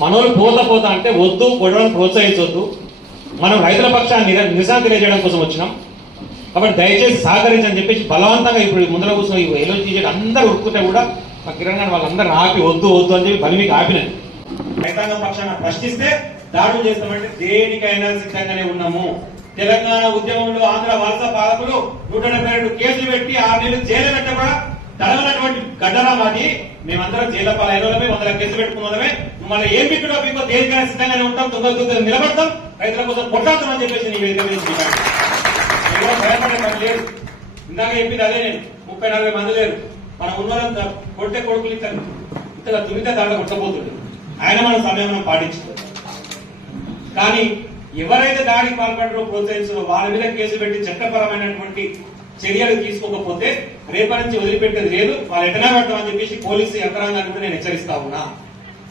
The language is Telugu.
మనోళ్ళు పోతా అంటే వద్దు, గొడవలను ప్రోత్సహించవద్దు. మనం రైతుల పక్షాన్ని నిరసన తెలియజేయడం కోసం వచ్చినాం. కాబట్టి దయచేసి సహకరించని చెప్పేసి బలవంతంగా ఇప్పుడు ముందర కూర్చొని ఎల్ఓజీ టీచర్ అందరూ ఉరుకుంటే కూడా మా కిరణ్ గారు వాళ్ళందరూ ఆపి వద్దు అని చెప్పి పని మీకు ఆపినాను. రైతాంగం పక్షాన ప్రశ్నిస్తే దాడులు చేస్తామంటే దేనికైనా సిద్ధంగానే ఉన్నాము. తెలంగాణ ఉద్యమంలో ఆంధ్ర వలస పాలకులు 172 కేసులు పెట్టి 6 నెలలు జైలు పెట్ట కూడా తడవనటువంటి గడ్డరా మాది. మేమందరం జైలు పాలైన వాళ్ళమే, 100 కేసులు పెట్టుకున్న వాళ్ళమే. మళ్ళీ ఏం బిట్టుడో మీకు దేనికైనా సిద్ధంగానే ఉంటాం, తొందర నిలబడతాం, రైతుల కోసం కొట్లాడుతామని చెప్పేసి నీ వేదిక మీద భయపడే పని లేదు. ఇందాక చెప్పింది అదే, నేను 30-40 మంది లేరు. మనం ఉన్న కొట్టే కొడుకులు ఇంతగా తురితే దాంట్లో కొట్టబోతుంది. ఆయన మన సమయం పాటించుకోవాలి. కానీ ఎవరైతే దాడికి పాల్పడరో ప్రోత్సహించో వాళ్ళ మీద కేసులు పెట్టి చట్టపరమైనటువంటి చర్యలు తీసుకోకపోతే రేపటి నుంచి వదిలిపెట్టేది లేదు. వాళ్ళు ఎటనా పెడతామని చెప్పేసి పోలీసు యంత్రాంగాన్ని నేను హెచ్చరిస్తా ఉన్నా.